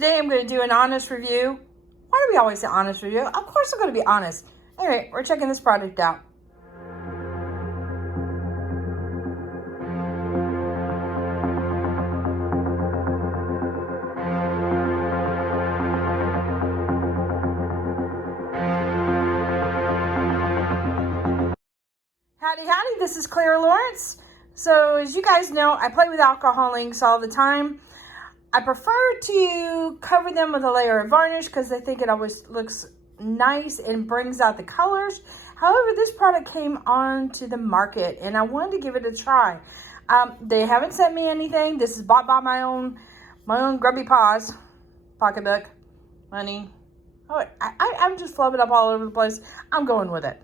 Today I'm going to do an honest review. Why do we always say honest review? Of course I'm going to be honest. Anyway, we're checking this product out. Howdy howdy, this is Clara Lawrence. So as you guys know, I play with alcohol inks all the time. I prefer to cover them with a layer of varnish because I think it always looks nice and brings out the colors. However, this product came onto the market and I wanted to give it a try. They haven't sent me anything. This is bought by my own grubby paws. Pocketbook, money. Oh, I'm just flubbing up all over the place. I'm going with it.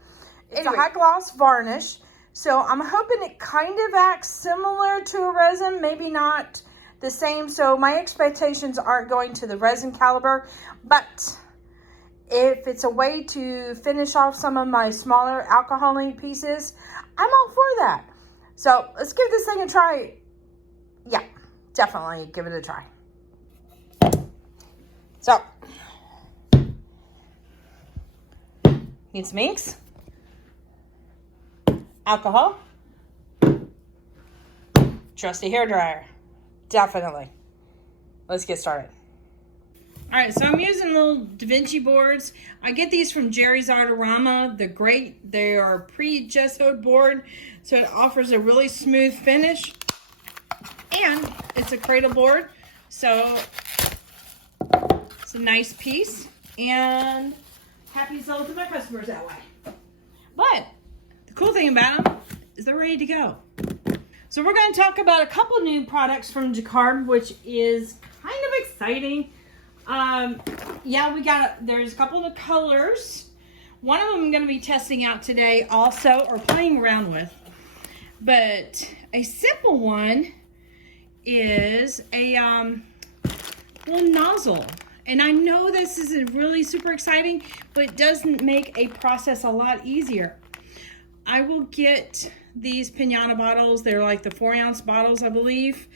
It's a high gloss varnish. So I'm hoping it kind of acts similar to a resin, maybe not the same. So my expectations aren't going to the resin caliber, but if it's a way to finish off some of my smaller alcohol ink pieces, I'm all for that. So let's give this thing a try. Yeah, definitely give it a try. So, need some inks, alcohol, trusty hairdryer. Definitely. Let's get started. All right, so I'm using little Da Vinci boards. I get these from Jerry's Artorama. They're great. They are pre-gessoed board, so it offers a really smooth finish. And it's a cradle board, so it's a nice piece. And happy to sell it to my customers that way. But the cool thing about them is they're ready to go. So we're going to talk about a couple new products from Jacquard, which is kind of exciting. Yeah, there's a couple of colors. One of them I'm going to be testing out today also, or playing around with. But a simple one is a little nozzle. And I know this isn't really super exciting, but it does make a process a lot easier. I will get these Piñata bottles. They're like the 4-ounce bottles, I believe.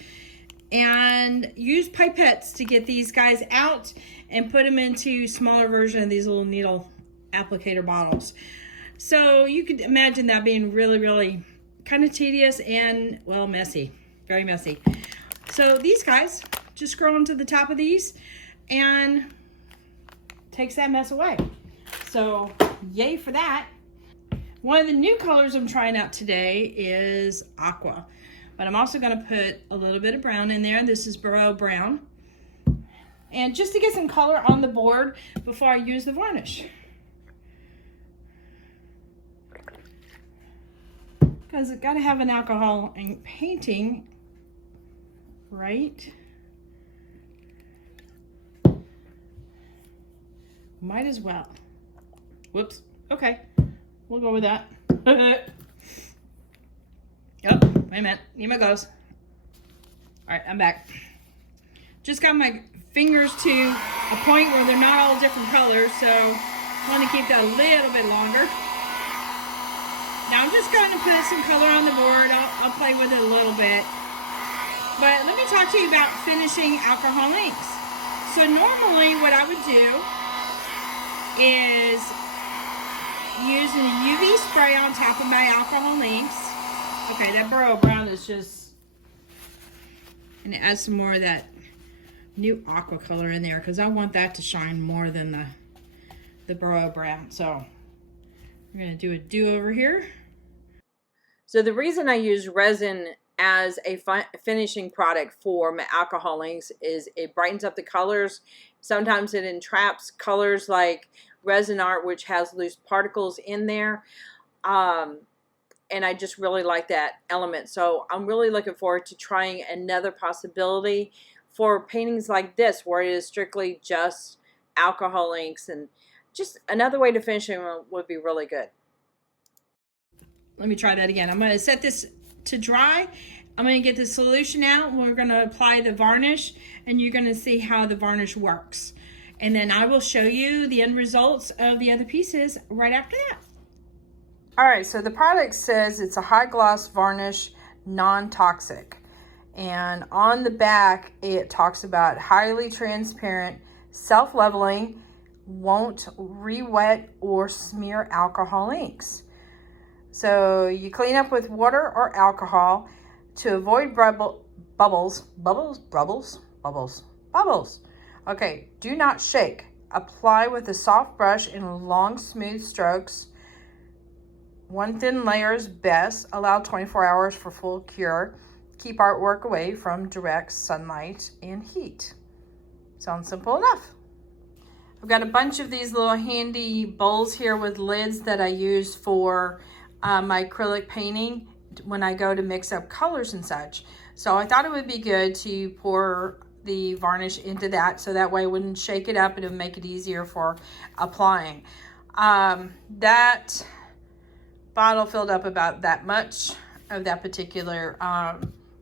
And use pipettes to get these guys out and put them into smaller version of these little needle applicator bottles. So you could imagine that being really, really kind of tedious and, well, messy. Very messy. So these guys, just scroll onto the top of these and takes that mess away. So yay for that. One of the new colors I'm trying out today is aqua, but I'm also going to put a little bit of brown in there. This is Burrow Brown. And just to get some color on the board before I use the varnish. Because it's got to have an alcohol ink painting, right? Might as well. Whoops. Okay. We'll go with that. Oh, wait a minute. Nemo goes. All right, I'm back. Just got my fingers to a point where they're not all different colors, so I want to keep that a little bit longer. Now I'm just going to put some color on the board. I'll play with it a little bit. But let me talk to you about finishing alcohol inks. So normally what I would do is using a UV spray on top of my alcohol inks. Okay, that Burrow Brown is just, and add some more of that new aqua color in there because I want that to shine more than the Burrow Brown. So we're going to do a do-over here. So the reason I use resin as a finishing product for my alcohol inks is it brightens up the colors. Sometimes it entraps colors like Resin art, which has loose particles in there. And I just really like that element. So I'm really looking forward to trying another possibility for paintings like this, where it is strictly just alcohol inks, and just another way to finish it would be really good. Let me try that again. I'm going to set this to dry. I'm going to get the solution out. We're going to apply the varnish, and you're going to see how the varnish works. And then I will show you the end results of the other pieces right after that. All right, so the product says it's a high gloss varnish, non-toxic. And on the back, it talks about highly transparent, self-leveling, won't re-wet or smear alcohol inks. So you clean up with water or alcohol to avoid bubbles. Okay, do not shake. Apply with a soft brush in long, smooth strokes. One thin layer is best. Allow 24 hours for full cure. Keep artwork away from direct sunlight and heat. Sounds simple enough. I've got a bunch of these little handy bowls here with lids that I use for my acrylic painting when I go to mix up colors and such. So I thought it would be good to pour the varnish into that, so that way it wouldn't shake it up and it would make it easier for applying. That bottle filled up about that much of that particular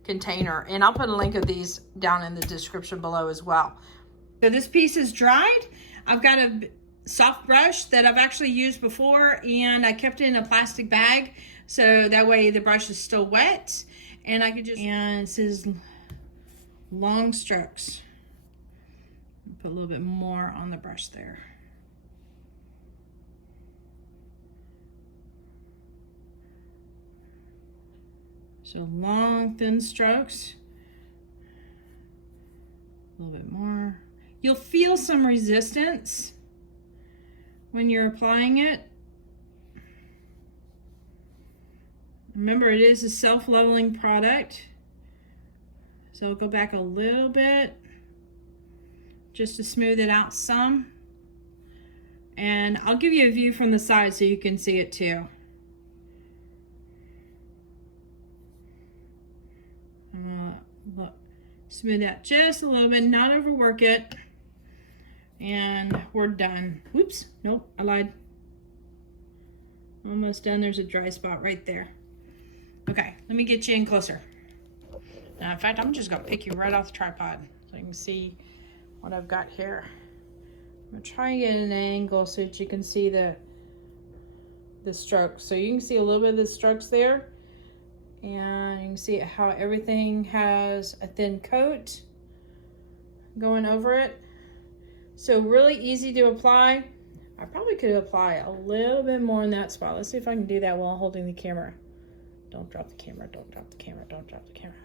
container, and I'll put a link of these down in the description below as well. So this piece is dried. I've got a soft brush that I've actually used before, and I kept it in a plastic bag so that way the brush is still wet, and I could just, and it says long strokes. Put a little bit more on the brush there. So long, thin strokes. A little bit more. You'll feel some resistance when you're applying it. Remember, it is a self-leveling product. So I'll go back a little bit just to smooth it out some. And I'll give you a view from the side so you can see it too. Look, smooth that just a little bit, not overwork it. And we're done. Whoops, nope, I lied. Almost done. There's a dry spot right there. Okay, let me get you in closer. Now, in fact, I'm just gonna pick you right off the tripod so you can see what I've got here. I'm gonna try and get an angle so that you can see the strokes. So you can see a little bit of the strokes there, and you can see how everything has a thin coat going over it. So really easy to apply. I probably could apply a little bit more in that spot. Let's see if I can do that while holding the camera. Don't drop the camera, don't drop the camera, don't drop the camera.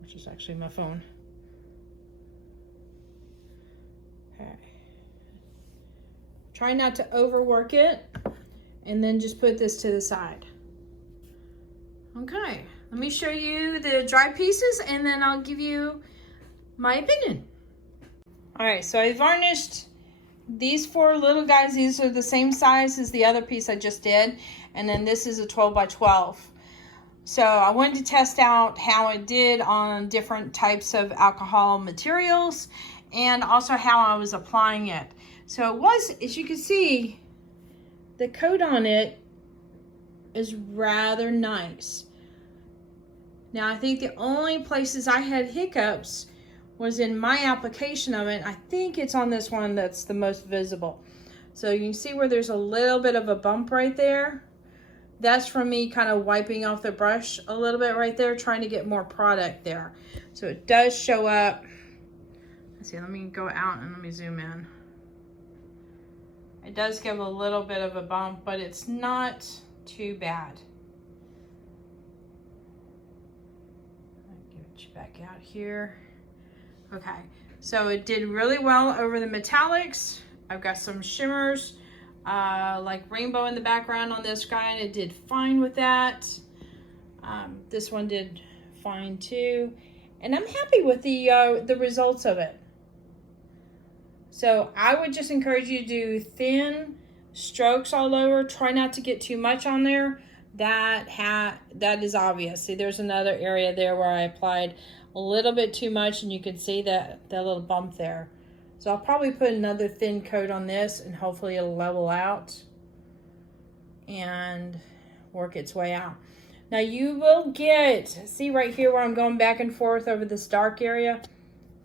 Which is actually my phone. Okay. Try not to overwork it, and then just put this to the side. Okay, let me show you the dry pieces, and then I'll give you my opinion. All right, so I varnished these 4 little guys. These are the same size as the other piece I just did, and then this is a 12 by 12. So I wanted to test out how it did on different types of alcohol materials, and also how I was applying it. So it was, as you can see, the coat on it is rather nice. Now I think the only places I had hiccups was in my application of it. I think it's on this one that's the most visible. So you can see where there's a little bit of a bump right there. That's from me kind of wiping off the brush a little bit right there, trying to get more product there. So it does show up. Let's see, let me go out and let me zoom in. It does give a little bit of a bump, but it's not too bad. I'll get you back out here. Okay, so it did really well over the metallics. I've got some shimmers, like rainbow in the background on this guy, and it did fine with that. This one did fine too, and I'm happy with the results of it. So I would just encourage you to do thin strokes all over. Try not to get too much on there. That is obvious. See, there's another area there where I applied a little bit too much, and you can see that little bump there. So I'll probably put another thin coat on this, and hopefully it'll level out and work its way out. Now you will get, see right here where I'm going back and forth over this dark area.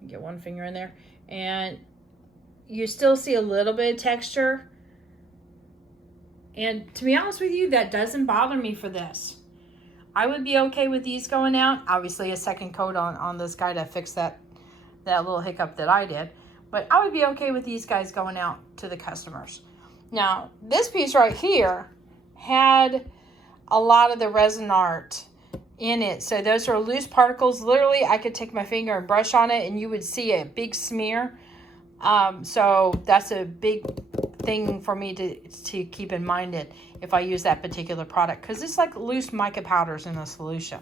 Get one finger in there, and you still see a little bit of texture. And to be honest with you, that doesn't bother me for this. I would be okay with these going out. Obviously a second coat on this guy to fix that little hiccup that I did. But I would be okay with these guys going out to the customers. Now, this piece right here had a lot of the resin art in it. So those are loose particles. Literally, I could take my finger and brush on it and you would see a big smear. So that's a big thing for me to keep in mind if I use that particular product, because it's like loose mica powders in a solution.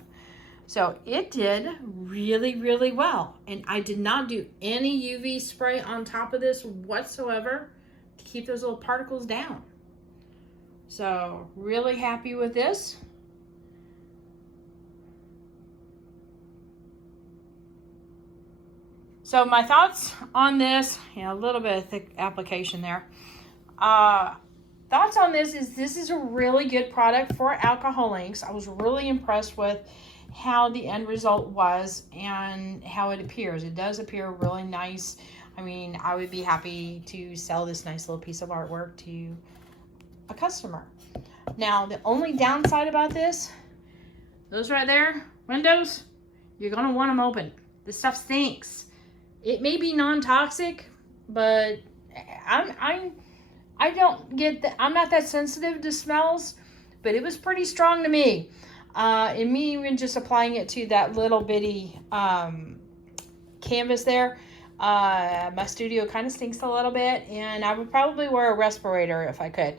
So it did really, really well. And I did not do any UV spray on top of this whatsoever to keep those little particles down. So really happy with this. So my thoughts on this, a little bit of thick application there. Thoughts on this is a really good product for alcohol inks. I was really impressed with how the end result was and how it appears. It does appear really nice. I mean, I would be happy to sell this nice little piece of artwork to a customer. Now, the only downside about this, those right there, windows, you're gonna want them open. This stuff stinks. It may be non-toxic, but I don't get that. I'm not that sensitive to smells, but it was pretty strong to me. And me even just applying it to that little bitty canvas there, my studio kind of stinks a little bit, and I would probably wear a respirator if I could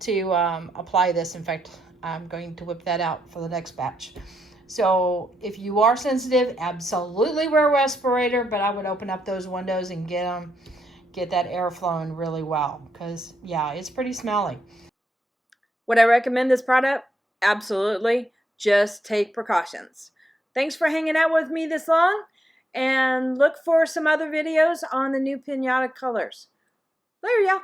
to apply this. In fact, I'm going to whip that out for the next batch. So if you are sensitive, absolutely wear a respirator, but I would open up those windows and get that air flowing really well, because yeah, it's pretty smelly. Would I recommend this product? Absolutely. Just take precautions. Thanks for hanging out with me this long, and look for some other videos on the new Piñata colors. Later, y'all.